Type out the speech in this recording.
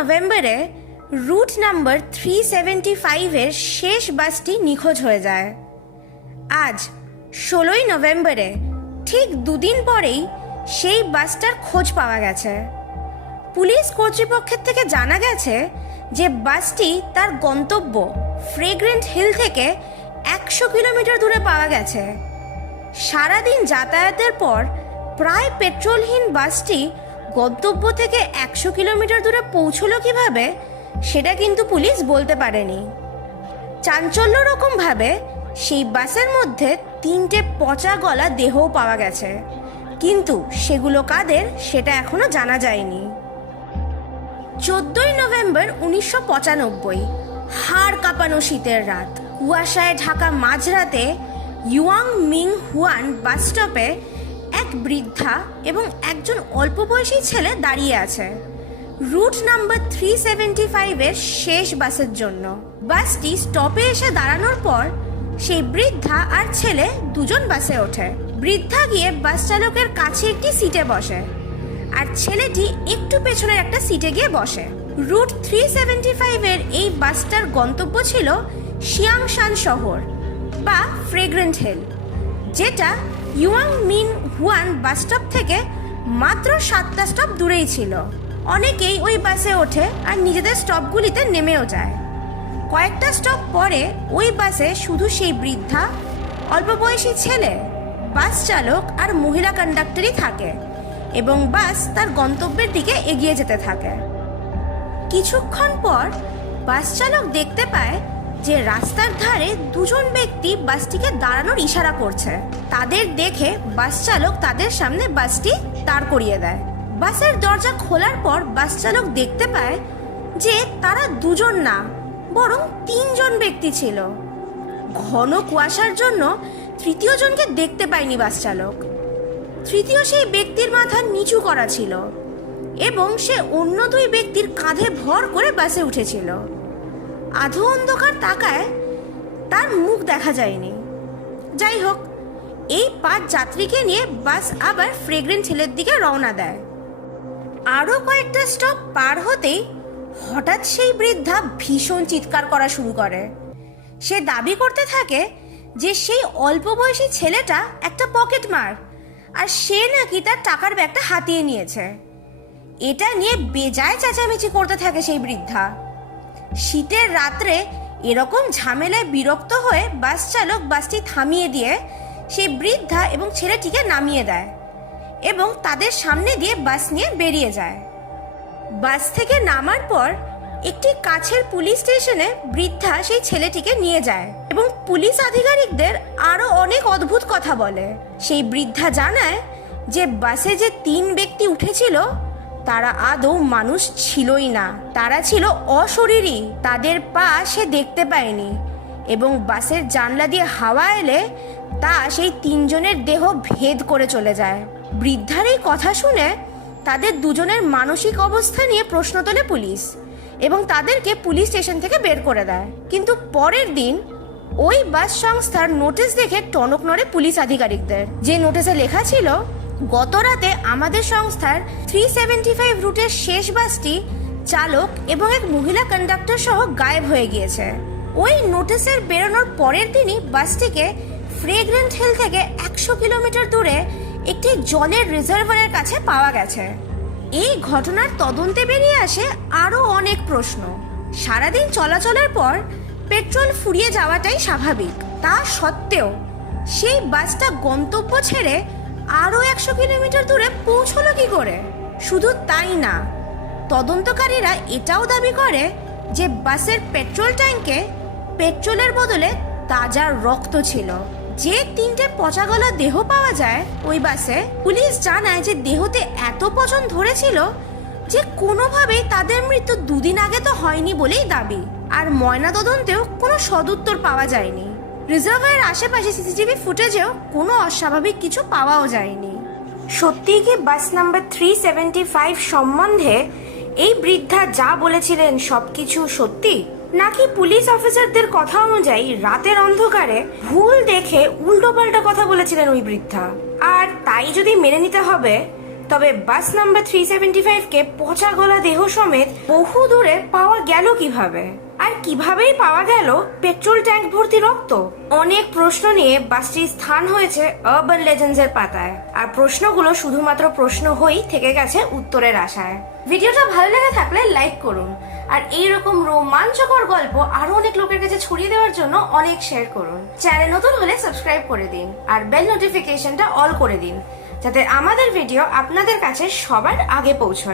নভেম্বরে root number 375-এর শেষ বাসটি নিখোঁজ হয়ে যায়। আজ 16ই নভেম্বরে ঠিক দুদিন পরেই সেই বাসটার খোঁজ পাওয়া গেছে। পুলিশ কর্তৃপক্ষের থেকে জানা গেছে যে বাসটি তার গন্তব্য ফ্রেগ্রেন্ট হিল থেকে 100 কিলোমিটার দূরে পাওয়া গেছে। সারাদিন যাতায়াতের পর প্রায় পেট্রোলহীন বাসটি গন্তব্য থেকে 100 কিলোমিটার দূরে পৌঁছলো কিভাবে সেটা কিন্তু পুলিশ বলতে পারেনি। চাঞ্চল্য রকমভাবে সেই বাসের মধ্যে 3টে পচা গলা দেহও পাওয়া গেছে, কিন্তু সেগুলো কাদের সেটা এখনো জানা যায়নি। 14ই নভেম্বর 1995, হাড় কাঁপানো শীতের রাত। কুয়াশায় ঢাকা মাঝরাতে ইউয়াং মিং হুয়ান বাস স্টপে এক বৃদ্ধা এবং একজন অল্প বয়সী ছেলে দাঁড়িয়ে আছে রুট নাম্বার 375-এর শেষ বাসের জন্য। বাসটি স্টপে এসে দাঁড়ানোর পর সেই বৃদ্ধা আর ছেলে দুজন বাসে ওঠে। বৃদ্ধা গিয়ে বাস চালকের কাছে একটি সিটে বসে আর ছেলেটি একটু পেছনের একটা সিটে গিয়ে বসে। রুট 375-এর এই বাসটার গন্তব্য ছিল শিয়াংশান শহর বা ফ্রেগ্রেন্ট হিল, যেটা ইউয়াং মিন হুয়ান বাস স্টপ থেকে মাত্র 7টা স্টপ দূরেই ছিল। অনেকেই ওই বাসে ওঠে আর নিজেদের স্টপগুলিতে নেমেও যায়। কয়েকটা স্টপ পরে ওই বাসে শুধু সেই বৃদ্ধা, অল্প বয়সী ছেলে, বাস চালক আর মহিলা কন্ডাক্টরই থাকে এবং বাস তার গন্তব্যের দিকে এগিয়ে যেতে থাকে। কিছুক্ষণ পর বাস চালক দেখতে পায় যে রাস্তার ধারে দুজন ব্যক্তি বাসটিকে দাঁড়ানোর ইশারা করছে। তাদের দেখে বাস চালক তাদের সামনে বাসটি দাঁড় করিয়ে দেয়। বাসের দরজা খোলার পর বাস চালক দেখতে পায় যে তারা দুজন না, বরং 3জন ব্যক্তি ছিল। ঘন কুয়াশার জন্য তৃতীয় জনকে দেখতে পায়নি বাস চালক। তৃতীয় সেই ব্যক্তির মাথা নিচু করা ছিল এবং সে অন্য 2 ব্যক্তির কাঁধে ভর করে বাসে উঠেছিল। আধো অন্ধকার তাকায়, তার মুখ দেখা যায়নি। যাই হোক, এই 5 যাত্রীকে নিয়ে বাস আবার ফ্রেগ্রেন্ট হিলের দিকে রওনা দেয়। আরও কয়েকটা স্টপ পার হতেই হঠাৎ সেই বৃদ্ধা ভীষণ চিৎকার করা শুরু করে। সে দাবি করতে থাকে যে সেই অল্প বয়সী ছেলেটা একটা পকেটমার আর সে নাকি তার টাকার ব্যাগটা হাতিয়ে নিয়েছে। এটা নিয়ে বেজায় চেঁচামেচি করতে থাকে সেই বৃদ্ধা। শীতের রাত্রে এরকম ঝামেলায় বিরক্ত হয়ে বাস চালক বাসটি থামিয়ে দিয়ে সেই বৃদ্ধা এবং ছেলেটিকে নামিয়ে দেয় এবং তাদের সামনে দিয়ে বাস নিয়ে বেরিয়ে যায়। বাস থেকে নামার পর একটি কাছের পুলিশ স্টেশনে বৃদ্ধা সেই ছেলেটিকে নিয়ে যায় এবং পুলিশ আধিকারিকদের আরো অনেক অদ্ভুত কথা বলে। সেই বৃদ্ধা জানায় যে বাসে যে 3 ব্যক্তি উঠেছিল তারা আদৌ মানুষ ছিলই না, তারা ছিল অশরীরী। তাদের পা সে দেখতে পায়নি এবং বাসের জানলা দিয়ে হাওয়া এলে তা সেই 3 জনের দেহ ভেদ করে চলে যায়। বৃদ্ধার এই কথা শুনে তাদের দুজনের মানসিক অবস্থা নিয়ে প্রশ্ন তোলে পুলিশ এবং তাদেরকে পুলিশ স্টেশন থেকে বের করে দেয়। কিন্তু পরের দিন ওই বাস সংস্থার নোটিশ দেখে টনক নড়ে পুলিশ আধিকারিকদের। যে নোটিশে লেখা ছিল, গত রাতে আমাদের সংস্থার 375 রুটের শেষ বাসটি চালক এবং এক মহিলা কন্ডাক্টর সহ গায়েব হয়ে গিয়েছে। ওই নোটিশের বেরোনোর পরের দিনই বাসটিকে ফ্রেগ্রেন্ট হিল থেকে 100 কিলোমিটার দূরে একটি জলের রিজার্ভারের কাছে পাওয়া গেছে। এই ঘটনার তদন্তে বেরিয়ে আসে আরো অনেক প্রশ্ন। সারাদিন চলাচলের পর পেট্রোল ফুরিয়ে যাওয়াটাই স্বাভাবিক, তা সত্ত্বেও সেই বাসটা গন্তব্য ছেড়ে আরো 100 কিলোমিটার দূরে পৌঁছলো কি করে? শুধু তাই না, তদন্তকারীরা এটাও দাবি করে যে বাসের পেট্রোল ট্যাঙ্কে পেট্রোলের বদলে তাজা রক্ত ছিল। যে 3টে পচা গলা দেহ পাওয়া যায় ওই বাসে, পুলিশ জানায় যে দেহতে এত পচন ধরেছিল যে কোনোভাবেই তাদের মৃত্যু 2 দিন আগে তো হয়নি বলেই দাবি। আর ময়না তদন্তেও কোনো সদুত্তর পাওয়া যায়নি। রিজার্ভারের আশেপাশে সিসিটিভি ফুটেজেও কোনো অস্বাভাবিক কিছু পাওয়াও যায়নি। সত্যিই কি বাস নাম্বার 375 সম্বন্ধে এই বৃদ্ধা যা বলেছিলেন সবকিছু সত্যি, নাকি পুলিশ অফিসারদের কথা অনুযায়ী রাতের অন্ধকারে ভুল দেখে উল্টোপাল্টা কথা বলেছিলেন ওই বৃদ্ধা? আর তাই যদি মেনে নিতে হবে, তবে বাস নাম্বার 375 কে পচা গলা দেহ সমেত বহু দূরে পাওয়া গেল কিভাবে? আর কিভাবেই পাওয়া গেল পেট্রোল ট্যাঙ্ক ভর্তি রক্ত? অনেক প্রশ্ন নিয়ে বাসটির স্থান হয়েছে আরবান লেজেন্ডস এর পাতায়, আর প্রশ্নগুলো শুধুমাত্র প্রশ্ন হয়েই থেকে গেছে উত্তরের আশায়। ভিডিওটা ভালো লেগে থাকলে লাইক করুন, আর এইরকম রোমাঞ্চকর গল্প আরো অনেক লোকের কাছে ছড়িয়ে দেওয়ার জন্য অনেক শেয়ার করুন। চ্যানেল নতুন হলে সাবস্ক্রাইব করে দিন আর বেল নোটিফিকেশনটা অল করে দিন, যাতে আমাদের ভিডিও আপনাদের কাছে সবার আগে পৌঁছয়।